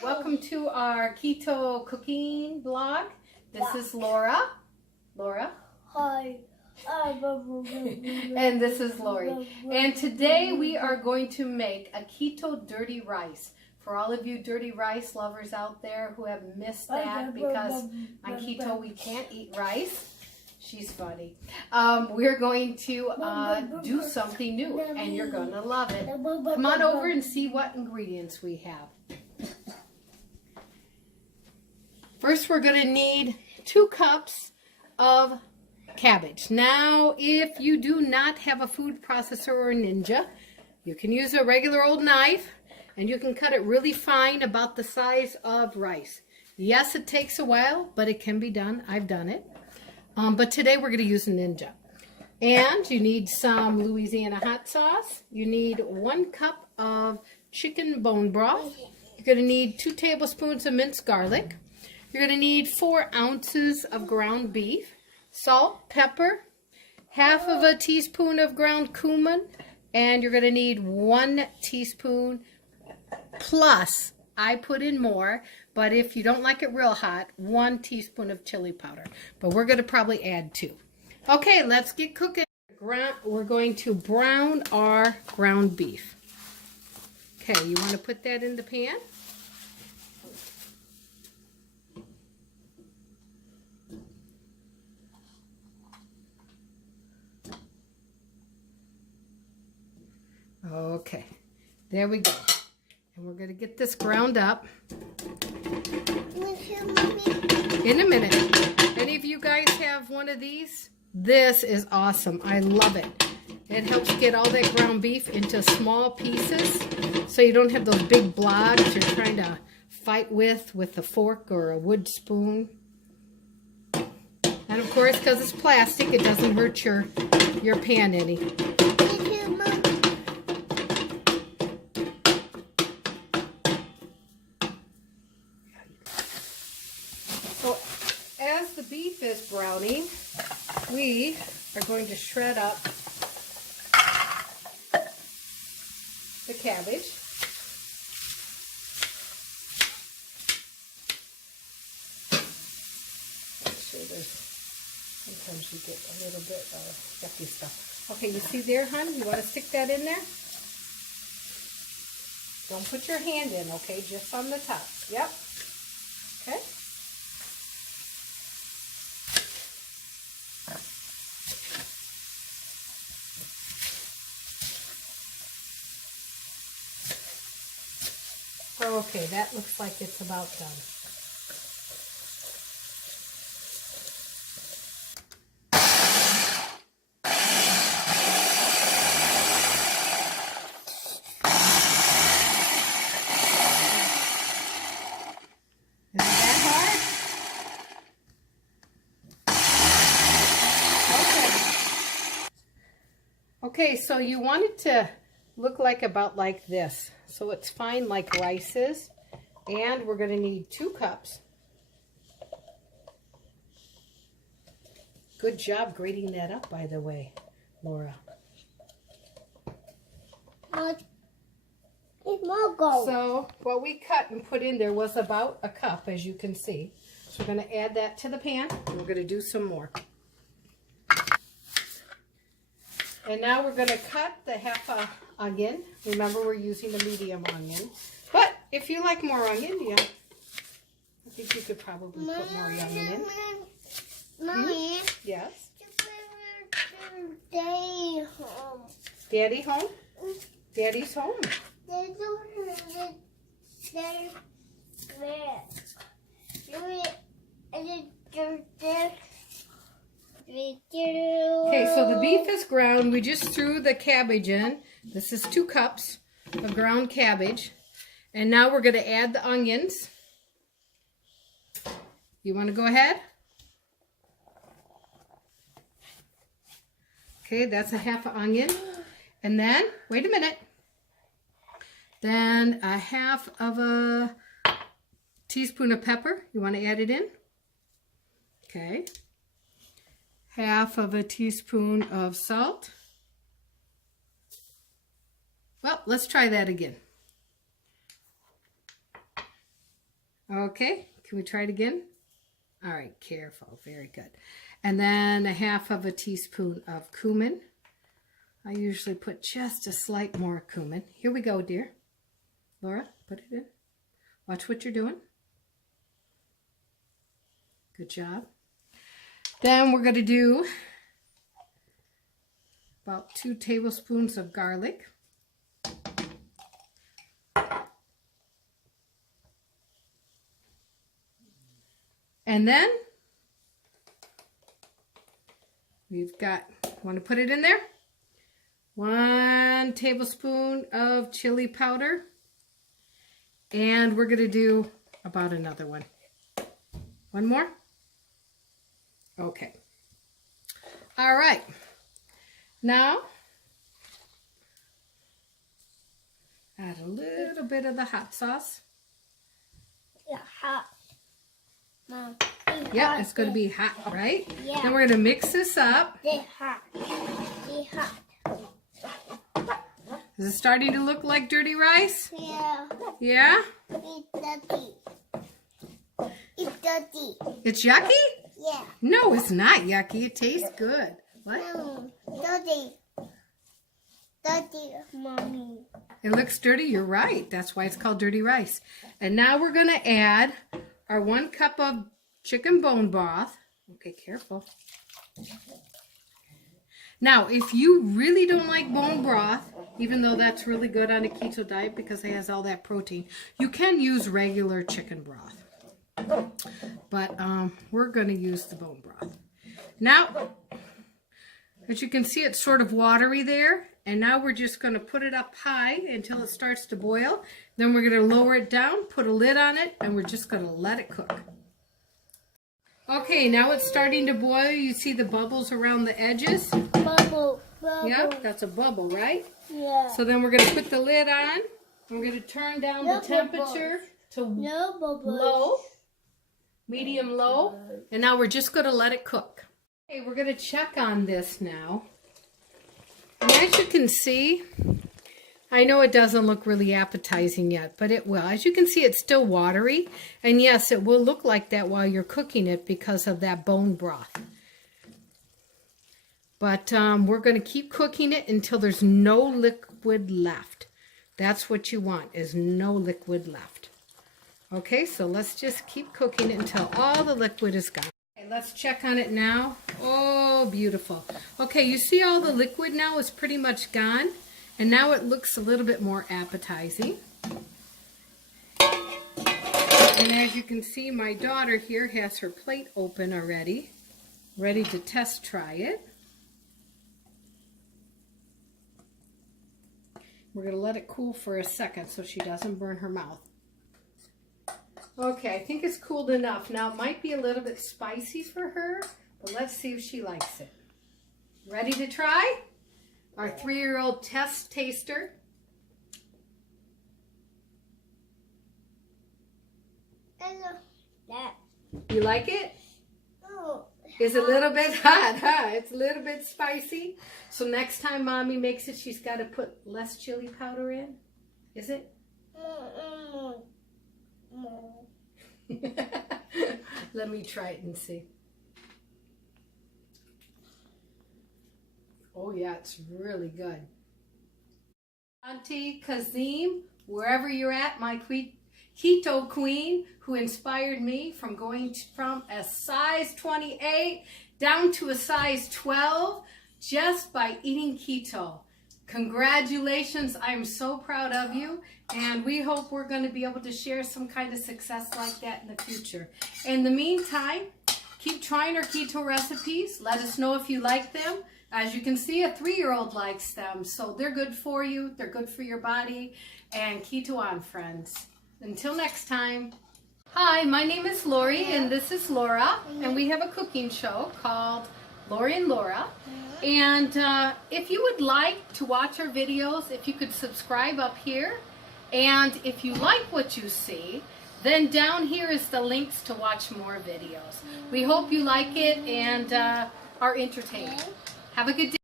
Welcome to our keto cooking blog. This is Laura. Laura. Hi. And this is Laurie. And today we are going to make a keto dirty rice. For all of you dirty rice lovers out there who have missed that because on keto we can't eat rice. She's funny. We're going to do something new and you're going to love it. Come on over and see what ingredients we have. First, we're going to need 2 cups of cabbage. Now, if you do not have a food processor or a Ninja, you can use a regular old knife and you can cut it really fine, about the size of rice. Yes, it takes a while, but it can be done. I've done it. But today we're going to use a Ninja. And you need some Louisiana hot sauce. You need 1 cup of chicken bone broth. You're going to need 2 tablespoons of minced garlic. You're going to need 4 ounces of ground beef, salt, pepper, half of a teaspoon of ground cumin, and you're going to need 1 teaspoon plus, I put in more, but if you don't like it real hot, 1 teaspoon of chili powder. But we're going to probably add 2. Okay, let's get cooking. We're going to brown our ground beef. Okay, you want to put that in the pan? Okay, there we go. And we're going to get this ground up. In a minute. Any of you guys have one of these? This is awesome. I love it. It helps get all that ground beef into small pieces so you don't have those big blobs you're trying to fight with a fork or a wood spoon. And of course, because it's plastic, it doesn't hurt your pan any. As the beef is browning, we are going to shred up the cabbage. Make sure sometimes you get a little bit of yucky stuff. Okay, you see there, hon? You want to stick that in there? Don't put your hand in, okay? Just on the top. Yep. Okay. Okay, that looks like it's about done. Isn't that hard? Okay, so you want it to look like about like this. So it's fine like rice is. And we're going to need 2 cups. Good job grating that up, by the way, Laura. So what we cut and put in there was about a cup, as you can see. So we're going to add that to the pan. And we're going to do some more. And now we're going to cut the half a onion. Remember, we're using the medium onion. But if you like more onion, yeah, I think you could probably put more onion in. Mommy. Yes? Daddy home. Daddy home? Daddy's home. Okay, so the beef is ground. We just threw the cabbage in. This is 2 cups of ground cabbage. And now we're going to add the onions. You want to go ahead? Okay, that's a half an onion. And then, wait a minute. Then a half of a teaspoon of pepper. You want to add it in? Okay. Half of a teaspoon of salt. Well, let's try that again. Okay, can we try it again? All right, careful, very good. And then a half of a teaspoon of cumin. I usually put just a slight more cumin. Here we go, dear. Laura, put it in. Watch what you're doing. Good job. Then we're going to do about 2 tablespoons of garlic. And then we've got, want to put it in there? 1 tablespoon of chili powder. And we're going to do about another one. One more? Okay. All right. Now, add a little bit of the hot sauce. Yeah, hot. Mom, Yeah, it's going to be hot, right? Yeah. Then we're going to mix this up. It's hot. It's hot. Is it starting to look like dirty rice? Yeah. Yeah? It's dirty. It's dirty. It's yucky? Yeah. No, it's not yucky. It tastes good. What? No, dirty. Dirty, Mommy. It looks dirty. You're right. That's why it's called dirty rice. And now we're going to add our 1 cup of chicken bone broth. Okay, careful. Now, if you really don't like bone broth, even though that's really good on a keto diet because it has all that protein, you can use regular chicken broth. But we're going to use the bone broth. Now, as you can see, it's sort of watery there. And now we're just going to put it up high until it starts to boil. Then we're going to lower it down, put a lid on it, and we're just going to let it cook. Okay, now it's starting to boil. You see the bubbles around the edges? Bubble. Bubble. Yeah, that's a bubble, right? Yeah. So then we're going to put the lid on. We're going to turn down the temperature to No bubbles. low, medium low. And now we're just going to let it cook. Okay, we're going to check on this now. And as you can see, I know it doesn't look really appetizing yet, but it will. As you can see, it's still watery. And yes, it will look like that while you're cooking it because of that bone broth. But we're going to keep cooking it until there's no liquid left. That's what you want, is no liquid left. Okay, so let's just keep cooking it until all the liquid is gone. Okay, let's check on it now. Oh, beautiful. Okay, you see all the liquid now is pretty much gone. And now it looks a little bit more appetizing. And as you can see, my daughter here has her plate open already, ready to test try it. We're going to let it cool for a second so she doesn't burn her mouth. Okay, I think it's cooled enough. Now, it might be a little bit spicy for her, but let's see if she likes it. Ready to try? Our 3-year-old test taster. That. You like it? Oh. It's a little bit hot, huh? It's a little bit spicy. So next time Mommy makes it, she's got to put less chili powder in. Is it? Let me try it and see. Oh yeah, it's really good. Auntie Kazim, wherever you're at, my keto queen who inspired me from going from a size 28 down to a size 12 just by eating keto. Congratulations, I'm so proud of you, and we hope we're going to be able to share some kind of success like that in the future. In the meantime, keep trying our keto recipes. Let us know if you like them. As you can see, a 3-year-old likes them, so they're good for you, they're good for your body, and keto on, friends. Until next time. Hi, my name is Laurie, and this is Laura, and we have a cooking show called Laurie and Laura. And if you would like to watch our videos, if you could subscribe up here, and if you like what you see, then down here is the links to watch more videos. We hope you like it and are entertained. Have a good day.